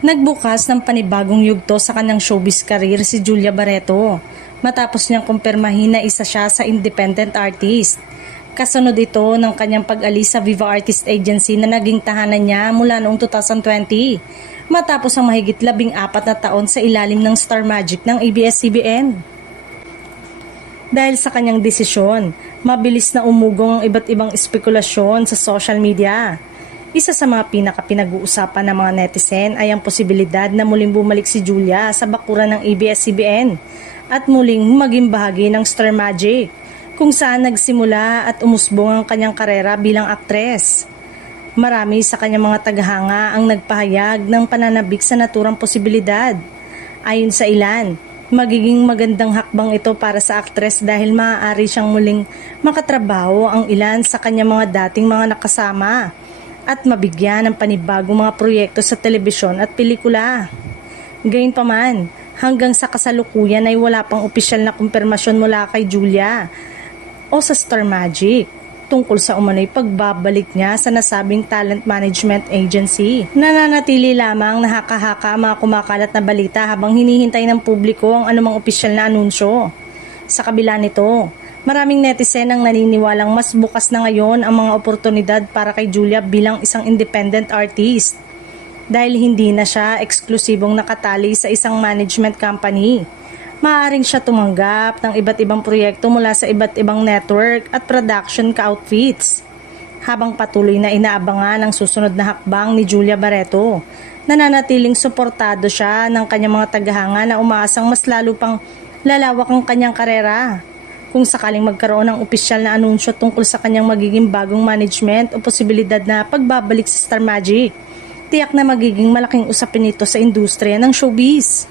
Nagbukas ng panibagong yugto sa kanyang showbiz career si Julia Barreto matapos niyang kumpirmahin na isa siya sa independent artist. Kasunod ito ng kanyang pag-alis sa Viva Artist Agency na naging tahanan niya mula noong 2020 matapos ang mahigit 14 na taon sa ilalim ng Star Magic ng ABS-CBN. Dahil sa kanyang desisyon, mabilis na umugong ang iba't ibang espekulasyon sa social media. Isa sa mga pinag-uusapan ng mga netizen ay ang posibilidad na muling bumalik si Julia sa bakuran ng ABS-CBN at muling maging bahagi ng Star Magic, kung saan nagsimula at umusbong ang kanyang karera bilang aktres. Marami sa kanyang mga tagahanga ang nagpahayag ng pananabik sa naturang posibilidad. Ayon sa ilan, magiging magandang hakbang ito para sa aktres dahil maaari siyang muling makatrabaho ang ilan sa kanyang mga dating mga nakasama at mabigyan ng panibagong mga proyekto sa telebisyon at pelikula. Gayunpaman, hanggang sa kasalukuyan ay wala pang opisyal na kumpirmasyon mula kay Julia o sa Star Magic tungkol sa umano'y pagbabalik niya sa nasabing talent management agency. Nananatili lamang na haka-haka ang mga kumakalat na balita habang hinihintay ng publiko ang anumang opisyal na anunsyo. Sa kabila nito, maraming netizen ang naniniwalang mas bukas na ngayon ang mga oportunidad para kay Julia bilang isang independent artist dahil hindi na siya eksklusibong nakatali sa isang management company. Maaaring siya tumanggap ng iba't ibang proyekto mula sa iba't ibang network at production ka-outfits. Habang patuloy na inaabangan ang susunod na hakbang ni Julia Barreto, nananatiling suportado siya ng kanyang mga tagahanga na umaasang mas lalo pang lalawak ang kanyang karera. Kung sakaling magkaroon ng opisyal na anunsyo tungkol sa kanyang magiging bagong management o posibilidad na pagbabalik sa Star Magic, tiyak na magiging malaking usapin ito sa industriya ng showbiz.